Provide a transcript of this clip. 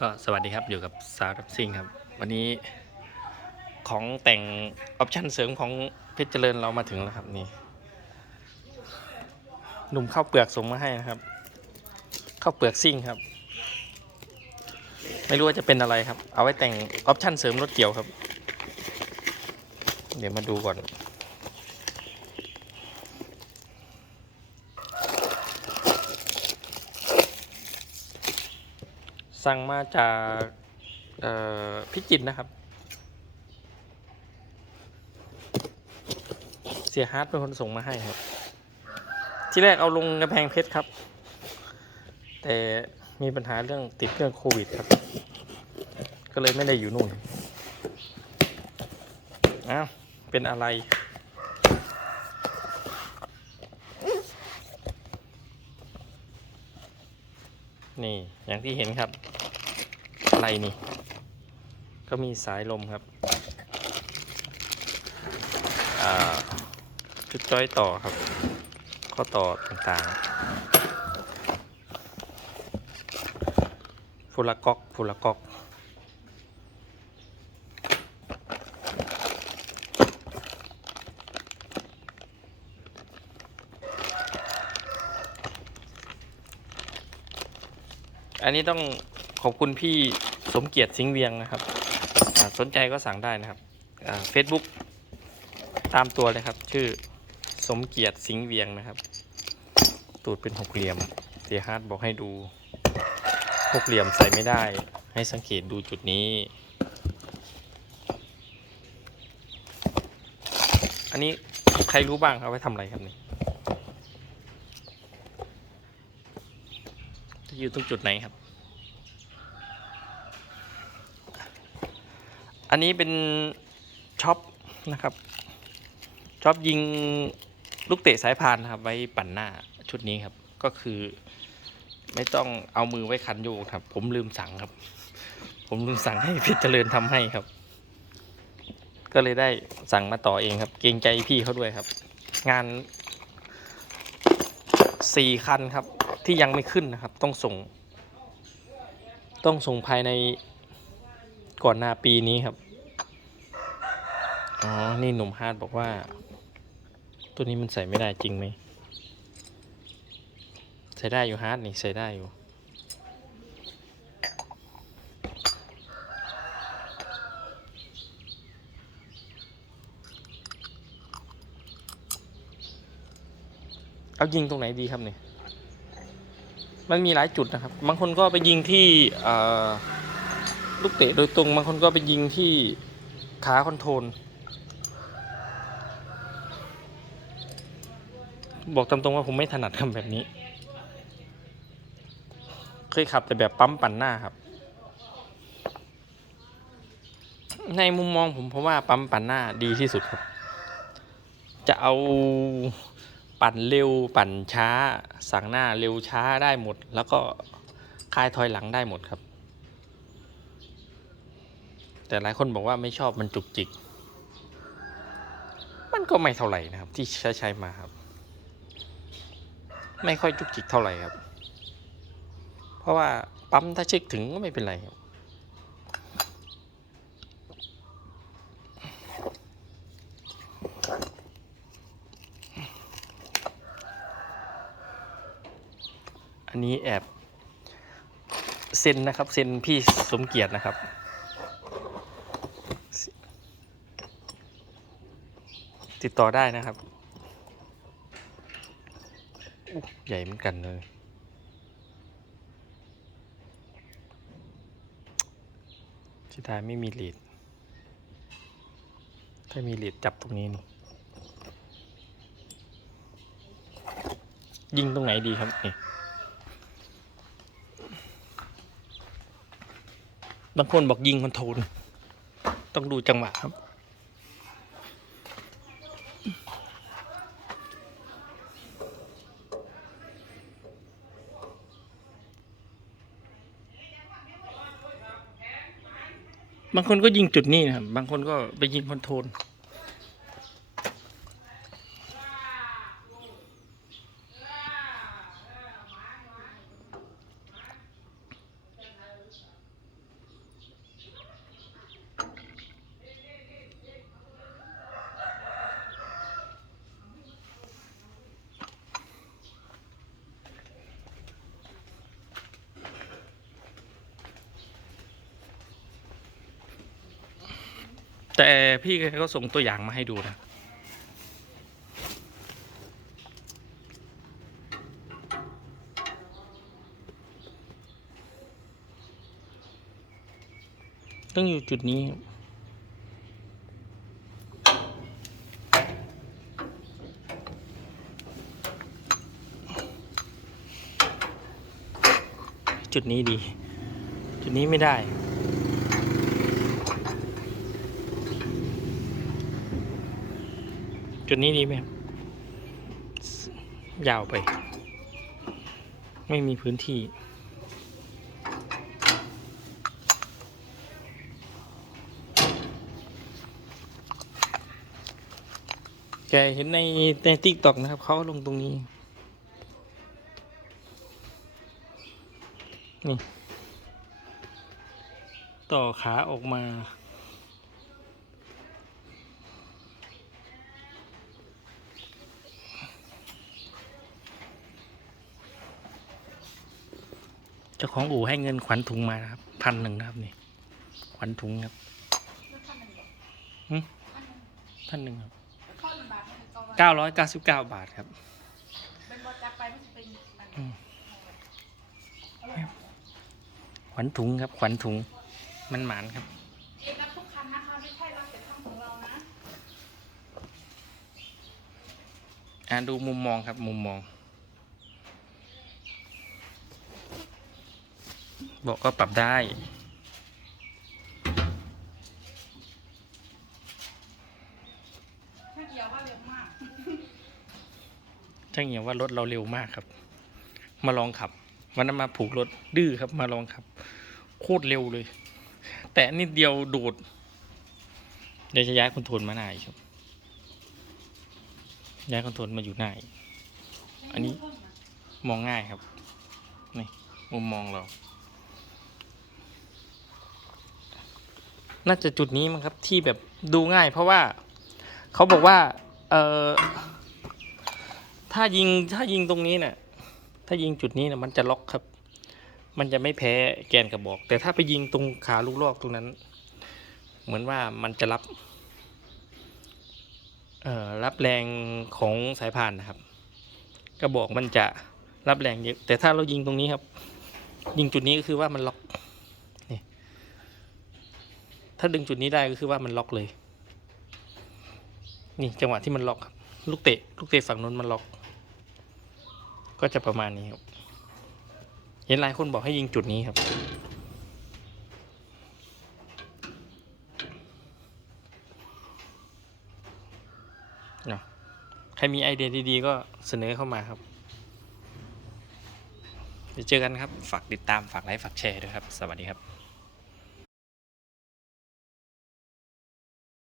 ก็สวัสดีครับอยู่กับสาวรับซิงครับ วันนี้ของแต่งออปชั่นเสริมของเพชรเจริญเรามาถึงแล้วครับนี่หนุ่มข้าวเปลือกส่งมาให้นะครับข้าวเปลือกซิ่งครับ ไม่รู้ว่าจะเป็นอะไรครับ เอาไว้แต่งออปชั่นเสริมรถเกี่ยวครับ เดี๋ยวมาดูก่อน สั่งมาจากเอ่อพิจิตรนะครับ เสียฮาร์ดเป็นคนส่งมาให้ครับ ที่แรกเอาลงกระแพงเพชรครับ แต่มีปัญหาเรื่องติดเรื่องโควิดครับ ก็เลยไม่ได้อยู่นู่นอ้าวเป็นอะไร นี่อย่างที่เห็นครับอะไรนี่ ก็มีสายลมครับชุดจ้อยต่อครับ ข้อต่อต่างๆฟูลก๊อกฟูลก๊อก อันนี้ต้องขอบคุณพี่สมเกียรติสิงเวียงนะครับสนใจก็สั่งได้นะครับเฟซบุ๊กตามตัวเลยครับ ชื่อสมเกียรติสิงเวียงนะครับ ตูดเป็นหกเหลี่ยมเสียฮาร์ดบอกให้ดูหกเหลี่ยมใส่ไม่ได้ ให้สังเกตดูจุดนี้ อันนี้ใครรู้บ้างครับไว้ทำอะไรครับนี่ จะอยู่ตรงจุดไหนครับ อันนี้เป็นช็อปนะครับช็อปยิงลูกเตะสายพานนะครับ ไว้ปั่นหน้าชุดนี้ครับ ก็คือไม่ต้องเอามือไว้คันโยกครับ ผมลืมสั่งครับ ผมลืมสั่งให้พชรเจริญทำให้ครับ ก็เลยได้สั่งมาต่อเองครับ เกรงใจพี่เขาด้วยครับ งาน สี่คันครับที่ยังไม่ขึ้นนะครับ ต้องส่ง ต้องส่งภายในก่อนหน้าปีนี้ครับ อ๋อ นี่หนุ่มฮาร์ดบอกว่า ตัวนี้มันใส่ไม่ได้จริงไหม ใส่ได้อยู่ฮาร์ดนี่ใส่ได้อยู่ เอายิงตรงไหนดีครับเนี่ยมันมีหลายจุดนะครับ บางคนก็ไปยิงที่ลูกเตะโดยตรง บางคนก็ไปยิงที่ขาคอนโทรล บอกตามตรงว่าผมไม่ถนัดคำแบบนี้ เคยขับแต่แบบปั๊มปั่นหน้าครับ ในมุมมองผมผมว่าปั๊มปั่นหน้าดีที่สุดครับ จะเอา ปั่นเร็วปั่นช้า สั่งหน้าเร็วช้าได้หมด แล้วก็คลายถอยหลังได้หมดครับ แต่หลายคนบอกว่าไม่ชอบมันจุกจิก มันก็ไม่เท่าไหร่นะครับ ที่ใช้ใช้มาครับ ไม่ค่อยจุกจิกเท่าไหร่ครับ เพราะว่าปั๊มถ้าเช็คถึงก็ไม่เป็นไรครับ นี้แอบเซ็นนะครับเซ็นพี่สมเกียรตินะครับติดต่อได้นะครับ ใหญ่เหมือนกันเลยสุดท้ายไม่มีลีด ถ้ามีลีดจับตรงนี้นี่ ยิงตรงไหนดีครับนี่ บางคนบอกยิงคอนโทรลต้องดูจังหวะครับ บางคนก็ยิงจุดนี้นะครับ บางคนก็ไปยิงคอนโทรล แต่พี่ก็ส่งตัวอย่างมาให้ดูนะต้องอยู่จุดนี้จุดนี้ดี จุดนี้ไม่ได้ จุดนี้ดีไหมครับ ยาวไป ไม่มีพื้นที่ แกเห็นในในติ๊กตอกนะครับ เขาลงตรงนี้ นี่ ต่อขาออกมา จ้าของอู่ให้เงินขวัญถุงมานะครับพันหนึ่งนะครับนี่ขวัญถุงครับพันหนึ่งครับเก้าร้อยเก้าสิบเก้าบาทครับขวัญถุงครับ ขวัญถุงมันหมานครับอ่านะอ่าดูมุมมองครับมุมมอง บอกก็ปรับได้ถ้าเกี่ยวว่าเร็วมากช่างเหี่ยวว่ารถเราเร็วมากครับ มาลองขับ วันนั้นมาผูกรถดื้อครับ มาลองขับ โคตรเร็วเลย แต่นิดเดียวโดด เดี๋ยวจะย้ายคอนโทรลมาหน้าอีกครับ ย้ายคอนโทรลมาอยู่หน้าอีกอันนี้มองง่ายครับ นี่มุมมองเรา น่าจะจุดนี้มั้งครับที่แบบดูง่าย เพราะว่าเขาบอกว่าเออถ้ายิงถ้ายิงตรงนี้เนี่ยถ้ายิงจุดนี้เนี่ยมันจะล็อกครับ มันจะไม่แพ้แกนกระบอก แต่ถ้าไปยิงตรงขาลูกลอกตรงนั้น เหมือนว่ามันจะรับเอ่อรับแรงของสายพานนะครับ กระบอกมันจะรับแรงเยอะแต่ถ้าเรายิงตรงนี้ครับ ยิงจุดนี้ก็คือว่ามันล็อก ถ้าดึงจุดนี้ได้ก็คือว่ามันล็อกเลย นี่จังหวะที่มันล็อกครับลูกเตะลูกเตะฝั่งนู้นมันล็อก ก็จะประมาณนี้ครับ เห็นหลายคนบอกให้ยิงจุดนี้ครับนะใครมีไอเดียดีๆ ก็เสนอเข้ามาครับเดี๋ยวเจอกันครับ ฝากติดตาม ฝากไลค์ ฝากแชร์ด้วยครับ สวัสดีครับ